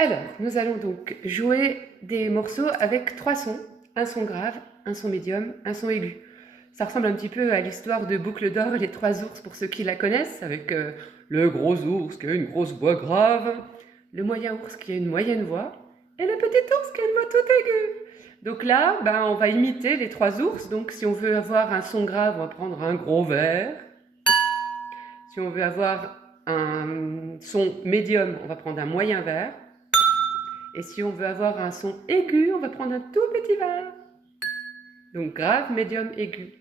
Alors, nous allons donc jouer des morceaux avec 3 sons. Un son grave, un son médium, un son aigu. Ça ressemble un petit peu à l'histoire de Boucle d'Or et les 3 ours pour ceux qui la connaissent, avec le gros ours qui a une grosse voix grave, le moyen ours qui a une moyenne voix, et le petit ours qui a une voix toute aiguë. Donc là, on va imiter les 3 ours. Donc si on veut avoir un son grave, on va prendre un gros verre. Si on veut avoir un son médium, on va prendre un moyen verre. Et si on veut avoir un son aigu, on va prendre un tout petit verre. Donc grave, médium, aigu.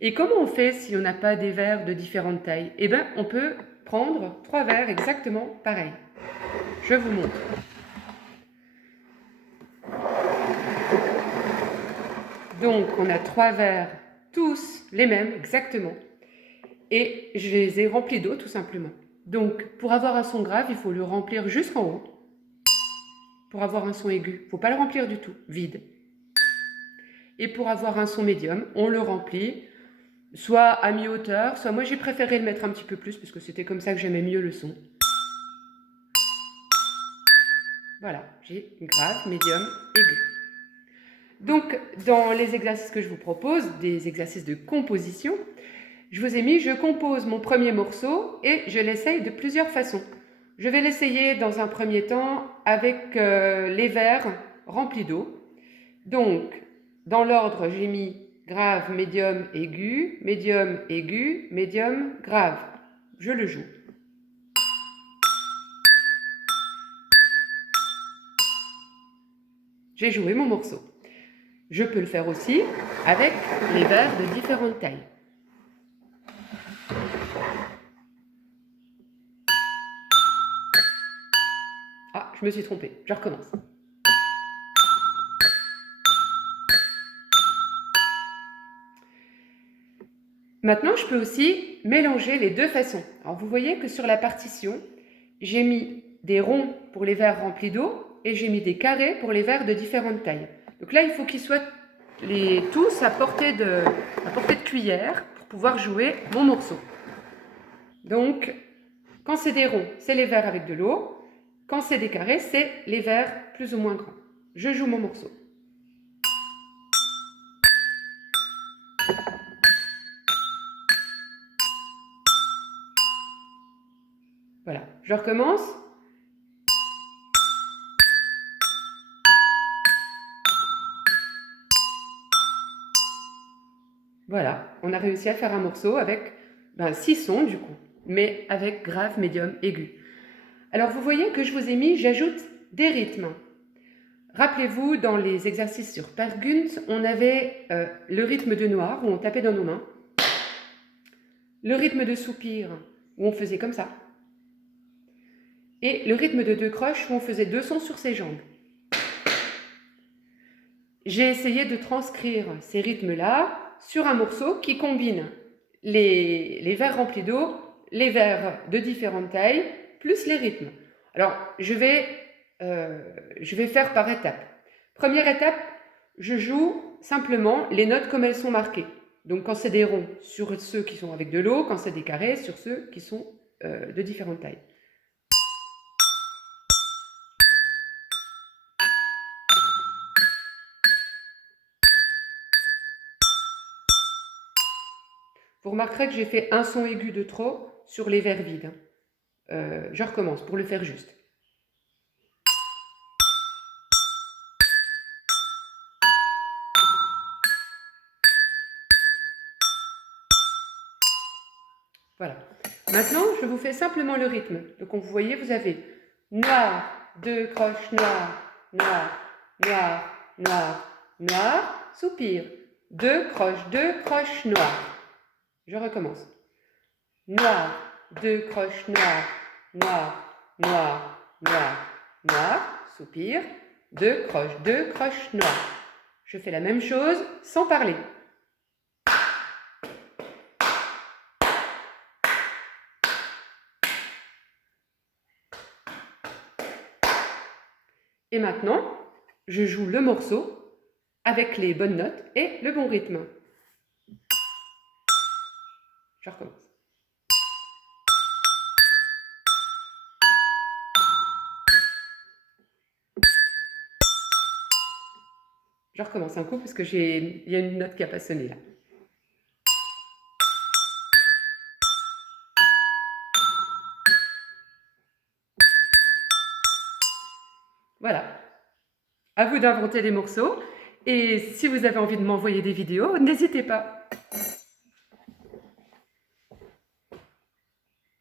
Et comment on fait si on n'a pas des verres de différentes tailles? Eh bien, on peut prendre 3 verres exactement pareils. Je vous montre. Donc, on a 3 verres, tous les mêmes, exactement. Et je les ai remplis d'eau, tout simplement. Donc, pour avoir un son grave, il faut le remplir jusqu'en haut. Pour avoir un son aigu, il ne faut pas le remplir du tout, vide. Et pour avoir un son médium, on le remplit soit à mi-hauteur, soit moi j'ai préféré le mettre un petit peu plus parce que c'était comme ça que j'aimais mieux le son. Voilà, j'ai grave, médium, aigu. Donc, dans les exercices que je vous propose, des exercices de composition, je vous ai mis, je compose mon premier morceau et je l'essaye de plusieurs façons. Je vais l'essayer dans un premier temps avec les verres remplis d'eau. Donc, dans l'ordre, j'ai mis grave, médium, aigu, médium, grave. Je le joue. J'ai joué mon morceau. Je peux le faire aussi avec les verres de différentes tailles. Ah, je me suis trompée, je recommence. Maintenant, je peux aussi mélanger les deux façons. Alors, vous voyez que sur la partition, j'ai mis des ronds pour les verres remplis d'eau et j'ai mis des carrés pour les verres de différentes tailles. Donc là, il faut qu'ils soient tous à portée de cuillère pour pouvoir jouer mon morceau. Donc, quand c'est des ronds, c'est les verres avec de l'eau. Quand c'est des carrés, c'est les verres plus ou moins grands. Je joue mon morceau. Voilà, je recommence. Voilà, on a réussi à faire un morceau avec 6 sons du coup, mais avec grave, médium, aigu. Alors vous voyez que je vous ai mis, j'ajoute des rythmes. Rappelez-vous, dans les exercices sur Per Gynt, on avait le rythme de noir, où on tapait dans nos mains, le rythme de soupir, où on faisait comme ça, et le rythme de 2 croches, où on faisait 2 sons sur ses jambes. J'ai essayé de transcrire ces rythmes-là sur un morceau qui combine les verres remplis d'eau, les verres de différentes tailles, plus les rythmes. Alors, je vais faire par étapes. Première étape, je joue simplement les notes comme elles sont marquées. Donc, quand c'est des ronds, sur ceux qui sont avec de l'eau, quand c'est des carrés, sur ceux qui sont de différentes tailles. Vous remarquerez que j'ai fait un son aigu de trop sur les verres vides. Je recommence pour le faire juste. Voilà. Maintenant, je vous fais simplement le rythme. Donc, vous voyez, vous avez noir, 2 croches, noir, noir, noir, noir, noir, soupir. 2 croches, noir. Je recommence. Noir, 2 croches, noir, noir, noir, noir, noir, soupir. 2 croches, noir. Je fais la même chose sans parler. Et maintenant, je joue le morceau avec les bonnes notes et le bon rythme. Je recommence. Je recommence un coup parce que il y a une note qui n'a pas sonné là. Voilà. À vous d'inventer des morceaux. Et si vous avez envie de m'envoyer des vidéos, n'hésitez pas.